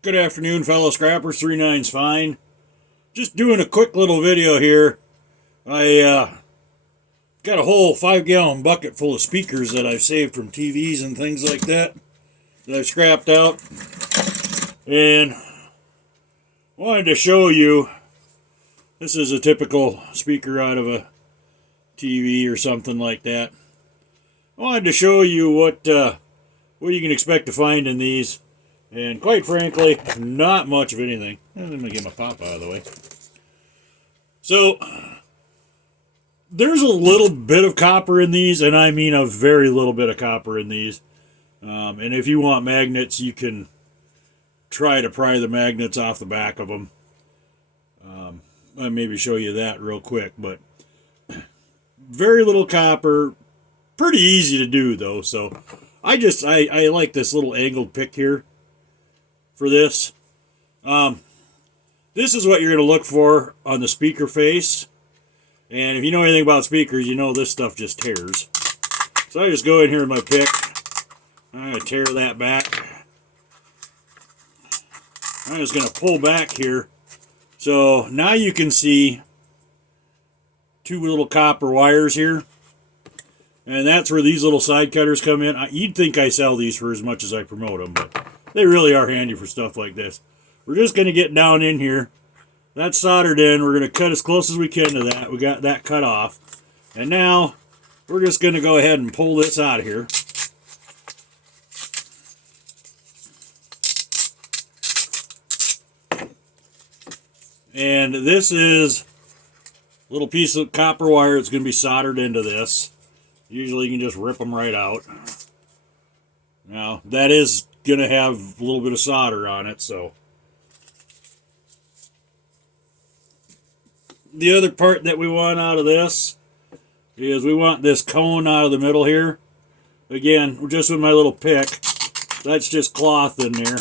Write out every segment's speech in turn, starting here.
Good afternoon, fellow scrappers. 39's fine. Just doing a quick little video here. I got a whole 5-gallon bucket full of speakers that I've saved from TVs and things like that I've scrapped out. And wanted to show you, this is a typical speaker out of a TV or something like that. I wanted to show you what you can expect to find in these. And quite frankly, not much of anything. Let me get my pop out of the way. So, there's a little bit of copper in these, and I mean a very little bit of copper in these. And if you want magnets, you can try to pry the magnets off the back of them. I'll maybe show you that real quick, but very little copper. Pretty easy to do, though, so I like this little angled pick here for this. This is what you're going to look for on the speaker face. And if you know anything about speakers, you know this stuff just tears. So I just go in here with my pick. I'm going to tear that back. I'm just going to pull back here. So now you can see two little copper wires here. And that's where these little side cutters come in. You'd think I sell these for as much as I promote them, but they really are handy for stuff like this. We're just going to get down in here. That's soldered in. We're going to cut as close as we can to that. We got that cut off. And now we're just going to go ahead and pull this out of here. And this is a little piece of copper wire that's going to be soldered into this. Usually you can just rip them right out. Now, that is going to have a little bit of solder on it, so. The other part that we want out of this is we want this cone out of the middle here. Again, just with my little pick. That's just cloth in there.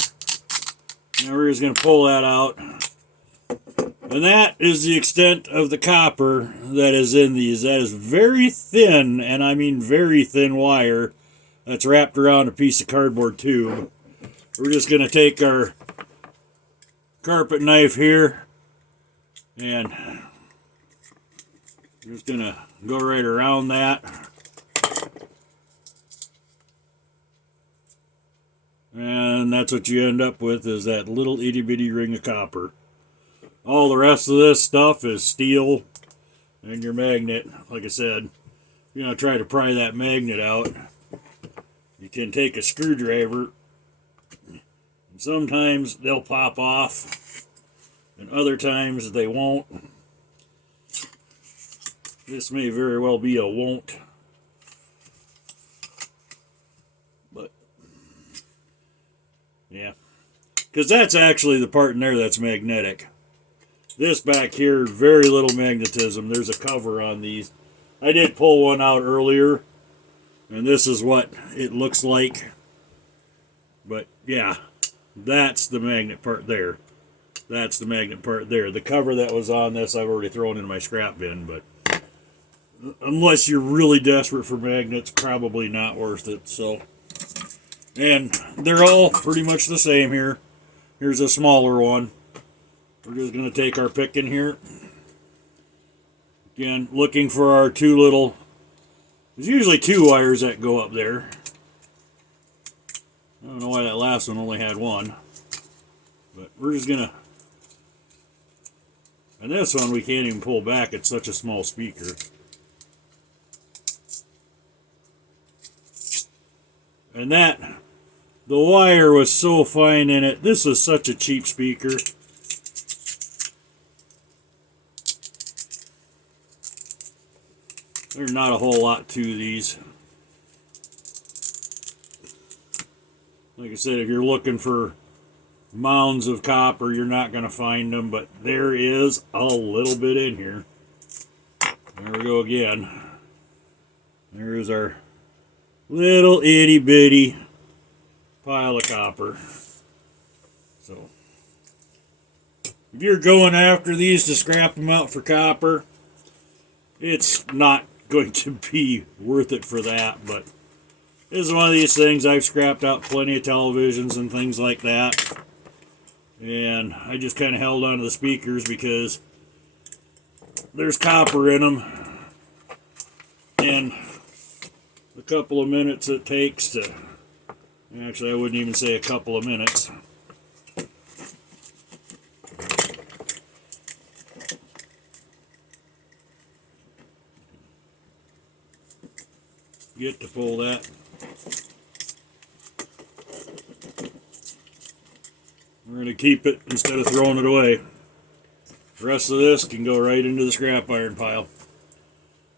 Now we're just going to pull that out. And that is the extent of the copper that is in these. That is very thin, and I mean very thin wire that's wrapped around a piece of cardboard tube. We're just going to take our carpet knife here and we're just going to go right around that. And that's what you end up with, is that little itty bitty ring of copper. All the rest of this stuff is steel and your magnet. Like I said, if you're going to try to pry that magnet out, you can take a screwdriver. And sometimes they'll pop off, and other times they won't. This may very well be a won't. But, yeah. Because that's actually the part in there that's magnetic. This back here, very little magnetism. There's a cover on these. I did pull one out earlier, and this is what it looks like. But yeah, that's the magnet part there. That's the magnet part there. The cover that was on this, I've already thrown in my scrap bin, but unless you're really desperate for magnets, probably not worth it. So, and they're all pretty much the same here. Here's a smaller one. We're just going to take our pick in here. Again, looking for our two little, there's usually two wires that go up there. I don't know why that last one only had one. But we're just going to, and this one we can't even pull back. It's such a small speaker. And that, the wire was so fine in it. This was such a cheap speaker. There's not a whole lot to these. Like I said, if you're looking for mounds of copper, you're not going to find them, but there is a little bit in here. There we go again. There's our little itty bitty pile of copper. So, if you're going after these to scrap them out for copper, it's not going to be worth it for that, but this is one of these things. I've scrapped out plenty of televisions and things like that. And I just kind of held onto the speakers because there's copper in them. And a couple of minutes it takes to, actually I wouldn't even say a couple of minutes. Get to pull that. We're going to keep it instead of throwing it away. The rest of this can go right into the scrap iron pile.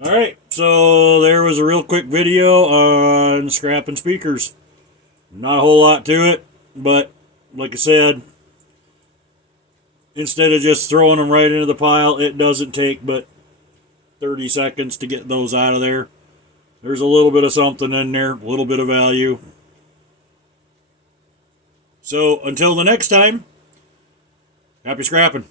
Alright, so there was a real quick video on scrapping speakers. Not a whole lot to it, but like I said, instead of just throwing them right into the pile, it doesn't take but 30 seconds to get those out of there. There's a little bit of something in there, a little bit of value. So until the next time, happy scrapping.